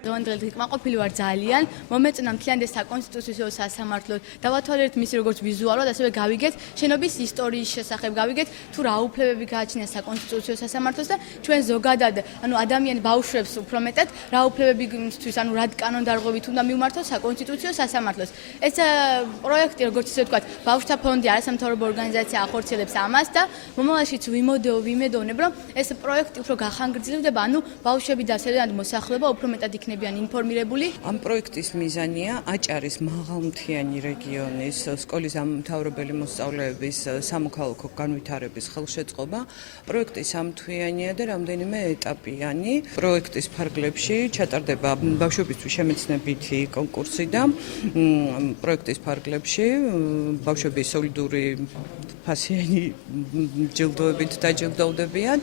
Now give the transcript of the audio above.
დღევანდელი კმაყოფილი ვარ ძალიან, მომეწონა მთლიანად ეს საკონსტიტუციო სასამართლო. დავათვალიერეთ მისი როგორც ვიზუალურად, ასევე გავიგეთ შენობის ისტორიის შესახებ, გავიგეთ თუ რა უფლებები გააჩნია საკონსტიტუციო სასამართლოს და ჩვენ ზოგადად, ადამიანი ბავშვებს უფრო მეტად რა უფლებებისთვის, რა კანონდარღვევით უნდა მივმართოს საკონსტიტუციო სასამართლოს. ეს პროექტი, როგორც ისე ვთქვათ, ბავშვთა ფონდი არასამთავრობო ორგანიზაცია ახორციელებს ამას და მომავალშიც ვიმედოვნებ, რომ ეს პროექტი უფრო გახანგრძლივდება, ბავშვები და სერვიანტ მოსახლეობა უფრო მეტად იქნებიან ინფორმირებული. ამ პროექტის მიზანია აჭარის მაღალმთიანი რეგიონის სკოლის ამთავრებელი მოსწავლეების სამოქალაქო განვითარების ხელშეწყობა. პროექტი სამთვიანია და რამდენიმე ეტაპიანი. პროექტის ფარგლებში ჩატარდება ბავშვებისთვის შემეცნებითი კონკურსი და პროექტის ფარგლებში ბავშვები სოლიდური ფასიანი ჯილდოებით დაჯილდოვდებიან.